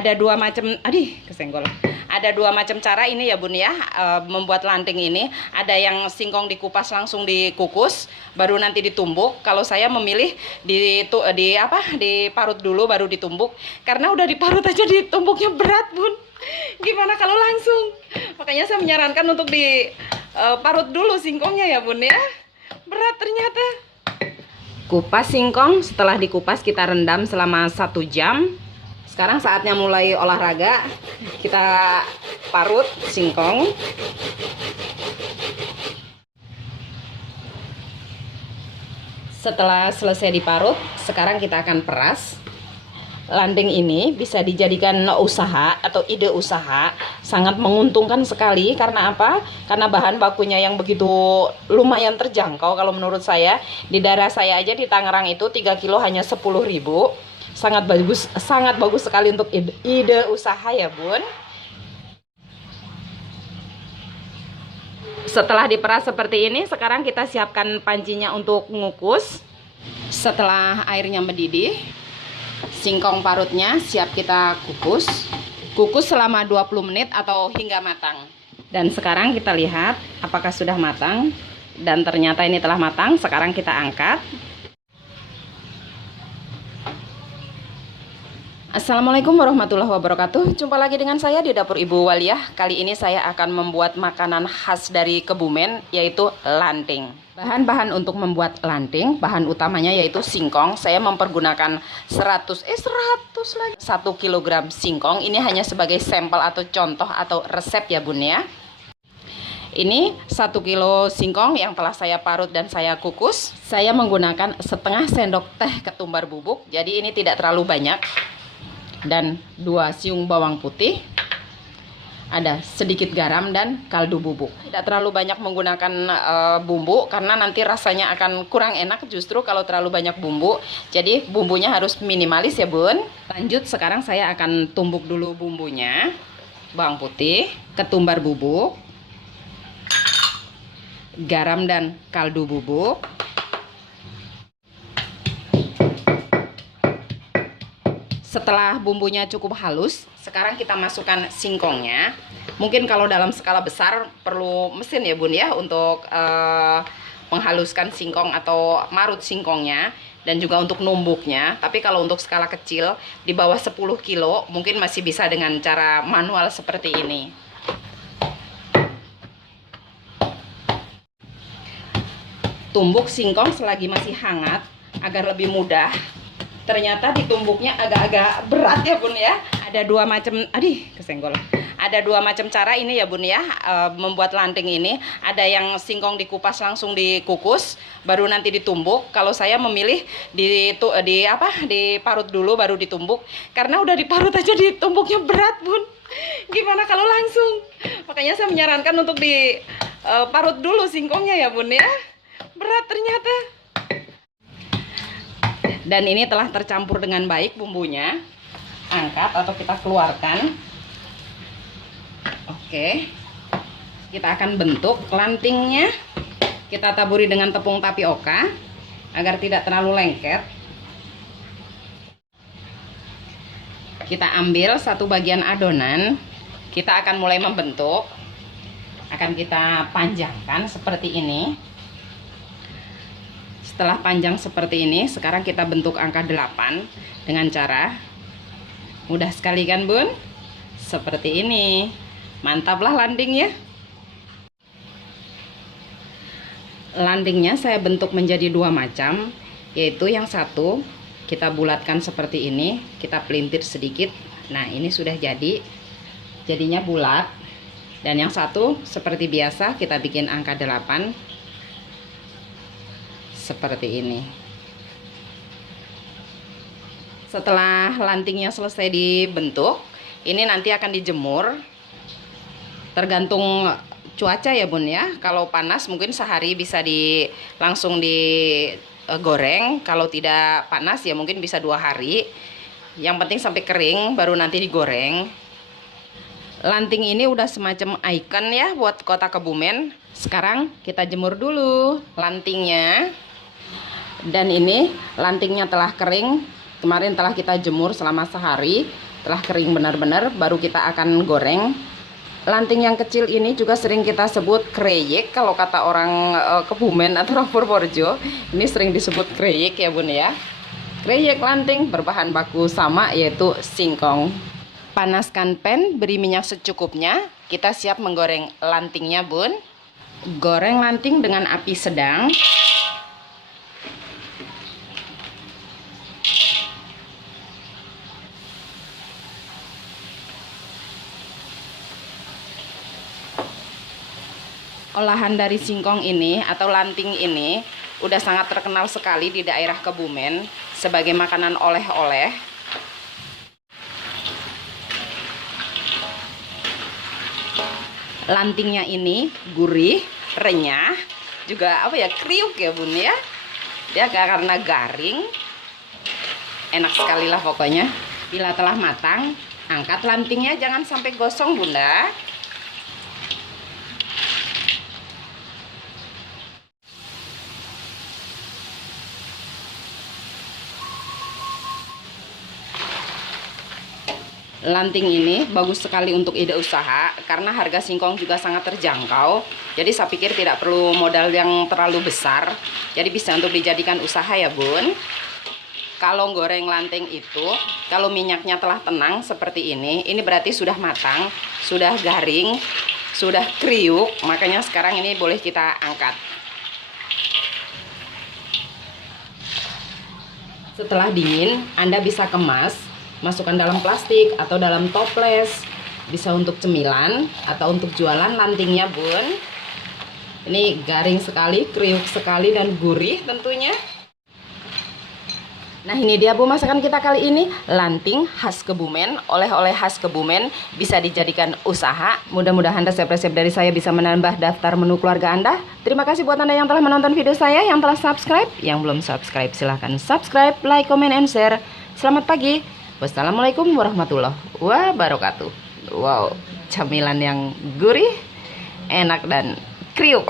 Ada dua macam, kesenggol. Ada dua macam cara ini ya Bun ya, membuat lanting ini. Ada yang singkong dikupas langsung dikukus, baru nanti ditumbuk. Kalau saya memilih diparut dulu baru ditumbuk, karena udah diparut aja ditumbuknya berat Bun. Gimana kalau langsung? Makanya saya menyarankan untuk diparut dulu singkongnya ya Bun ya. Berat ternyata. Kupas singkong, setelah dikupas kita rendam selama 1 jam. Sekarang saatnya mulai olahraga. Kita parut singkong. Setelah selesai diparut, sekarang kita akan peras. Landing ini bisa dijadikan usaha atau ide usaha, sangat menguntungkan sekali. Karena apa? Karena bahan bakunya yang begitu lumayan terjangkau. Kalau menurut saya, di daerah saya aja di Tangerang itu 3 kilo hanya 10.000. Sangat bagus sekali untuk ide usaha ya Bun. Setelah diperas seperti ini, sekarang kita siapkan pancinya untuk mengukus. Setelah airnya mendidih, singkong parutnya siap kita kukus. Kukus selama 20 menit atau hingga matang. Dan sekarang kita lihat apakah sudah matang. Dan ternyata ini telah matang. Sekarang kita angkat. Assalamualaikum warahmatullahi wabarakatuh. Jumpa lagi dengan saya di dapur Ibu Waliah. Kali ini saya akan membuat makanan khas dari Kebumen, yaitu lanting. Bahan-bahan untuk membuat lanting, bahan utamanya yaitu singkong. Saya mempergunakan 1 kg singkong. Ini hanya sebagai sampel atau contoh atau resep ya Bun ya. Ini 1 kilo singkong yang telah saya parut dan saya kukus. Saya menggunakan setengah sendok teh ketumbar bubuk. Jadi ini tidak terlalu banyak. Dan 2 siung bawang putih, ada sedikit garam dan kaldu bubuk. Tidak terlalu banyak menggunakan bumbu karena nanti rasanya akan kurang enak justru kalau terlalu banyak bumbu. Jadi bumbunya harus minimalis ya Bun. Lanjut, sekarang saya akan tumbuk dulu bumbunya. Bawang putih, ketumbar bubuk, garam dan kaldu bubuk. Setelah bumbunya cukup halus, sekarang kita masukkan singkongnya. Mungkin kalau dalam skala besar perlu mesin ya Bun ya untuk menghaluskan singkong atau marut singkongnya dan juga untuk numbuknya. Tapi kalau untuk skala kecil di bawah 10 kilo mungkin masih bisa dengan cara manual seperti ini. Tumbuk singkong selagi masih hangat agar lebih mudah. Ternyata ditumbuknya agak-agak berat ya Bun ya. Ada dua macam, kesenggol. Ada 2 macam cara ini ya Bun ya, membuat lanting ini. Ada yang singkong dikupas langsung dikukus, baru nanti ditumbuk. Kalau saya memilih diparut dulu baru ditumbuk, karena udah diparut aja ditumbuknya berat Bun. Gimana kalau langsung? Makanya saya menyarankan untuk diparut dulu singkongnya ya Bun ya. Berat ternyata. Dan ini telah tercampur dengan baik bumbunya. Angkat atau kita keluarkan. Oke. Kita akan bentuk lantingnya. Kita taburi dengan tepung tapioka agar tidak terlalu lengket. Kita ambil satu bagian adonan. Kita akan mulai membentuk. Akan kita panjangkan seperti ini. Setelah panjang seperti ini, sekarang kita bentuk angka 8 dengan cara mudah sekali kan Bun? Seperti ini. Mantaplah landingnya. Landingnya saya bentuk menjadi 2 macam, yaitu yang satu kita bulatkan seperti ini, kita pelintir sedikit. Nah, ini sudah jadi. Jadinya bulat. Dan yang satu seperti biasa kita bikin angka 8. Seperti ini. Setelah lantingnya selesai dibentuk, ini nanti akan dijemur. Tergantung cuaca ya Bun ya. Kalau panas mungkin sehari bisa langsung digoreng. Kalau tidak panas ya mungkin bisa 2 hari. Yang penting sampai kering baru nanti digoreng. Lanting ini udah semacam ikon ya buat kota Kebumen. Sekarang kita jemur dulu lantingnya. Dan ini lantingnya telah kering. Kemarin telah kita jemur selama sehari. Telah kering benar-benar, baru kita akan goreng. Lanting yang kecil ini juga sering kita sebut kreyek kalau kata orang Kebumen atau orang Purworejo. Ini sering disebut kreyek ya bun ya. Kreyek lanting berbahan baku sama, yaitu singkong. Panaskan pan, beri minyak secukupnya. Kita siap menggoreng lantingnya bun. Goreng lanting dengan api sedang. Olahan dari singkong ini atau lanting ini udah sangat terkenal sekali di daerah Kebumen sebagai makanan oleh-oleh. Lantingnya ini gurih, renyah, juga kriuk ya bun ya. Dia karena garing, enak sekali lah pokoknya. Bila telah matang, angkat lantingnya, jangan sampai gosong bunda. Lanting ini bagus sekali untuk ide usaha karena harga singkong juga sangat terjangkau. Jadi saya pikir tidak perlu modal yang terlalu besar. Jadi bisa untuk dijadikan usaha ya bun. Kalau goreng lanting itu, kalau minyaknya telah tenang seperti ini berarti sudah matang, sudah garing, sudah kriuk. Makanya sekarang ini boleh kita angkat. Setelah dingin, Anda bisa kemas, masukkan dalam plastik atau dalam toples. Bisa untuk cemilan atau untuk jualan lantingnya bun. Ini garing sekali, kriuk sekali, dan gurih tentunya. Nah ini dia bu masakan kita kali ini, lanting khas Kebumen, oleh-oleh khas Kebumen, bisa dijadikan usaha. Mudah-mudahan resep-resep dari saya bisa menambah daftar menu keluarga Anda. Terima kasih buat Anda yang telah menonton video saya, yang telah subscribe. Yang belum subscribe silahkan subscribe, like, comment, and share. Selamat pagi. Wassalamualaikum warahmatullahi wabarakatuh. Wow, camilan yang gurih, enak, dan kriuk.